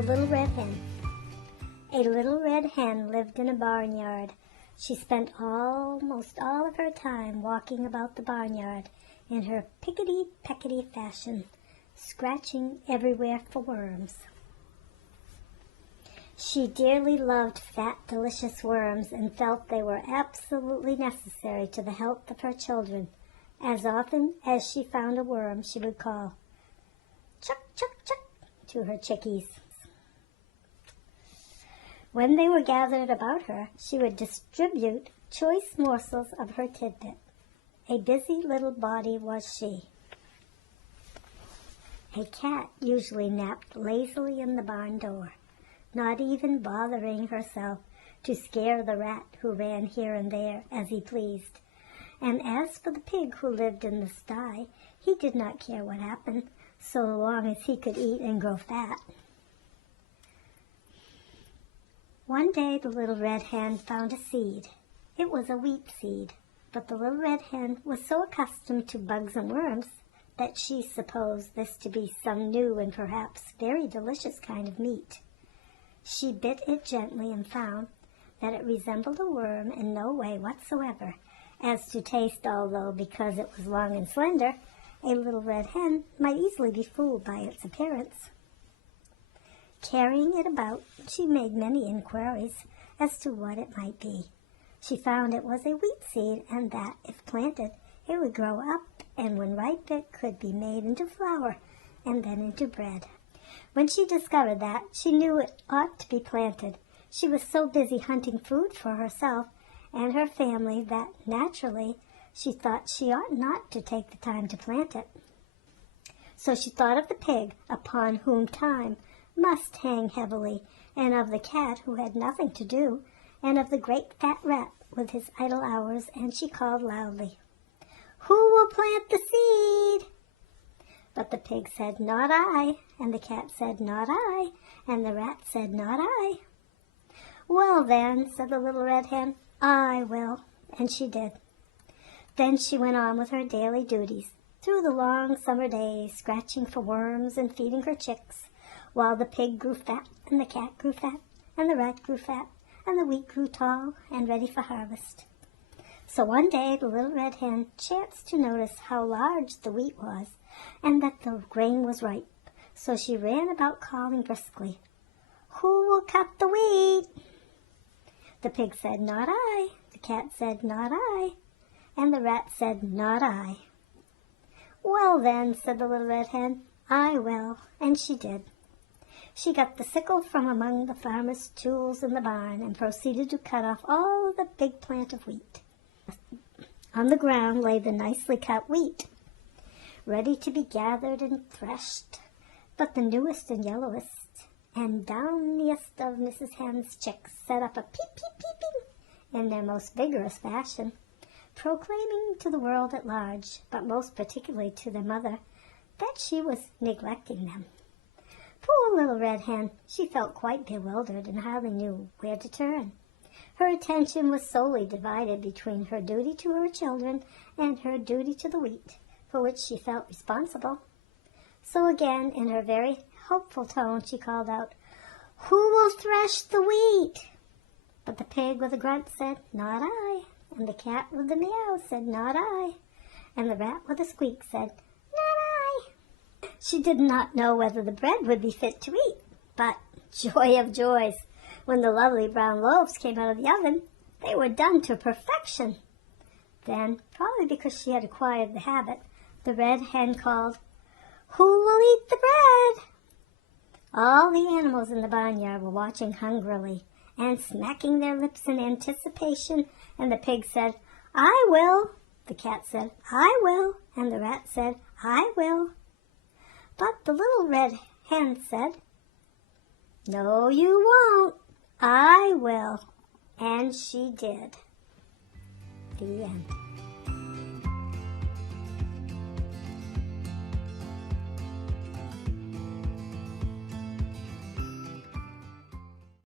The Little Red Hen. A little red hen lived in a barnyard. She spent almost all of her time walking about the barnyard in her pickety-peckety fashion, scratching everywhere for worms. She dearly loved fat, delicious worms and felt they were absolutely necessary to the health of her children. As often as she found a worm, she would call, "Chuck, chuck, chuck," to her chickies. When they were gathered about her, she would distribute choice morsels of her tidbit. A busy little body was she. A cat usually napped lazily in the barn door, not even bothering herself to scare the rat who ran here and there as he pleased. And as for the pig who lived in the sty, he did not care what happened, so long as he could eat and grow fat. One day the little red hen found a seed. It was a wheat seed, but the little red hen was so accustomed to bugs and worms that she supposed this to be some new and perhaps very delicious kind of meat. She bit it gently and found that it resembled a worm in no way whatsoever as to taste, although because it was long and slender, a little red hen might easily be fooled by its appearance. Carrying it about, she made many inquiries as to what it might be. She found it was a wheat seed, and that, if planted, it would grow up, and when ripe it could be made into flour, and then into bread. When she discovered that, she knew it ought to be planted. She was so busy hunting food for herself and her family that, naturally, she thought she ought not to take the time to plant it. So she thought of the pig, upon whom time must hang heavily, and of the cat who had nothing to do, and of the great fat rat with his idle hours, and she called loudly, "Who will plant the seed?" But the pig said, "Not I," and the cat said, "Not I," and the rat said, "Not I." "Well then," said the little red hen, "I will," and she did. Then she went on with her daily duties through the long summer days, scratching for worms and feeding her chicks, while the pig grew fat, and the cat grew fat, and the rat grew fat, and the wheat grew tall and ready for harvest. So one day the little red hen chanced to notice how large the wheat was, and that the grain was ripe. So she ran about calling briskly, "Who will cut the wheat?" The pig said, "Not I." The cat said, "Not I." And the rat said, "Not I." "Well then," said the little red hen, "I will," and she did. She got the sickle from among the farmer's tools in the barn and proceeded to cut off all the big plant of wheat. On the ground lay the nicely cut wheat, ready to be gathered and threshed, but the newest and yellowest and downiest of Mrs. Hen's chicks set up a peep-peep-peeping in their most vigorous fashion, proclaiming to the world at large, but most particularly to their mother, that she was neglecting them. Poor little red hen, she felt quite bewildered and hardly knew where to turn. Her attention was solely divided between her duty to her children and her duty to the wheat, for which she felt responsible. So again, in her very hopeful tone, she called out, "Who will thresh the wheat?" But the pig with a grunt said, "Not I," and the cat with a meow said, "Not I," and the rat with a squeak said, "Not I." She did not know whether the bread would be fit to eat, but, joy of joys, when the lovely brown loaves came out of the oven, they were done to perfection. Then, probably because she had acquired the habit, the red hen called, "Who will eat the bread?" All the animals in the barnyard were watching hungrily and smacking their lips in anticipation, and the pig said, "I will." The cat said, "I will," and the rat said, "I will." But the little red hen said, "No, you won't. I will." And she did. The end.